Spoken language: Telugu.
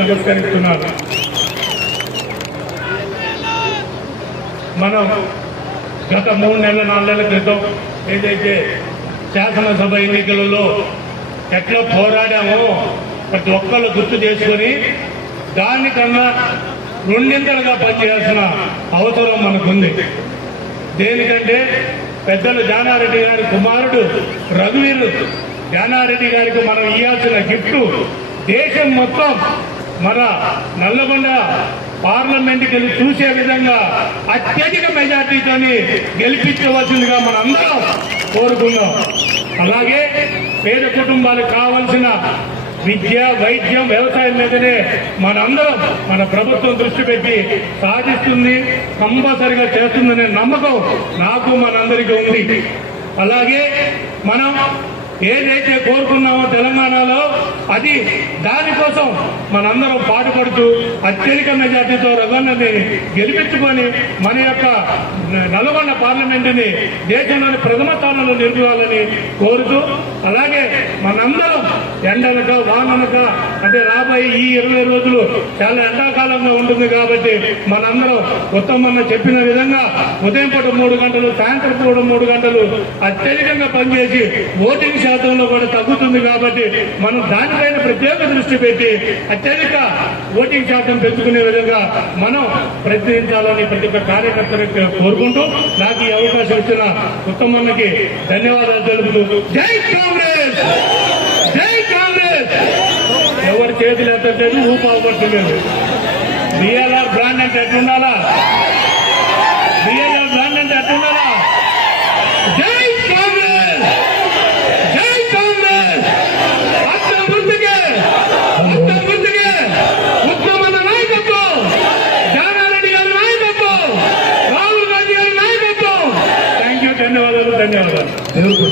నమస్కరిస్తున్నాను. మనం గత 3 నెలల 4 నెలల క్రితం ఏదైతే శాసనసభ ఎన్నికలలో ఎట్లా పోరాడామో ప్రతి ఒక్కళ్ళు గుర్తు చేసుకొని దానికన్నా రెండింతలుగా పనిచేయాల్సిన అవసరం మనకుంది. దేనికంటే పెద్దలు జానారెడ్డి గారి కుమారుడు రఘువీర్ జానారెడ్డి గారికి మనం ఇవ్వాల్సిన గిఫ్ట్ దేశం మొత్తం మన నల్లగొండ పార్లమెంట్కి వెళ్ళి చూసే విధంగా అత్యధిక మెజార్టీతోని గెలిపించవలసిందిగా మనందరం కోరుకున్నాం. అలాగే పేద కుటుంబాలకు కావాల్సిన విద్య, వైద్యం, వ్యవసాయం మీదనే మనందరం మన ప్రభుత్వం దృష్టి పెట్టి సాధిస్తుంది, కంపల్సరిగా చేస్తుందనే నమ్మకం నాకు మనందరికీ ఉంది. అలాగే మనం ఏదైతే కోరుకున్నామో తెలంగాణలో అది దానికోసం మనందరం పాటుపడుతూ అత్యధిక మెజార్టీతో రఘువన్నని గెలిపించుకొని మన యొక్క నల్గొండ పార్లమెంటుని దేశంలోని ప్రథమ స్థానంలో నిలుపుకోవాలని కోరుతూ, అలాగే మనందరం ఎండనక వాననక అంటే రాబోయే ఈ 20 రోజులు చాలా ఎండాకాలంగా ఉంటుంది కాబట్టి మనందరం ఉత్తమన్న చెప్పిన విధంగా ఉదయం పూట 3 గంటలు, సాయంత్రం పూట 3 గంటలు అత్యధికంగా పనిచేసి ఓటింగ్ శాతంలో కూడా తగ్గుతుంది కాబట్టి మనం దానిపైన ప్రత్యేక దృష్టి పెట్టి అత్యధిక ఓటింగ్ శాతం పెంచుకునే విధంగా మనం ప్రయత్నించాలని ప్రతి ఒక్క కార్యకర్తలకు కోరుకుంటూ నాకు ఈ అవకాశం ఇచ్చిన ఉత్తమన్నకి ధన్యవాదాలు తెలుపుతూ జై కాంగ్రెస్, జై కాంగ్రెస్. ఎవరి చేతులు ఎత్తలేదు, ఊపావట్లేదు. బిఎల్ఆర్ బ్రాండ్ అంటే ఎట్లుండాలా? బిఎల్ఆర్ బ్రాండ్ అంటే ఎట్లుండాలా? జై కాంగ్రెస్, జై కాంగ్రెస్. అర్థం గుర్తుకే, అర్థం గుర్తుకే. ఉత్తమన్న నాయకత్వం, జానారెడ్డి గారి నాయకత్వం, రాహుల్ గాంధీ గారి నాయకత్వం. Thank you. ధన్యవాదాలు.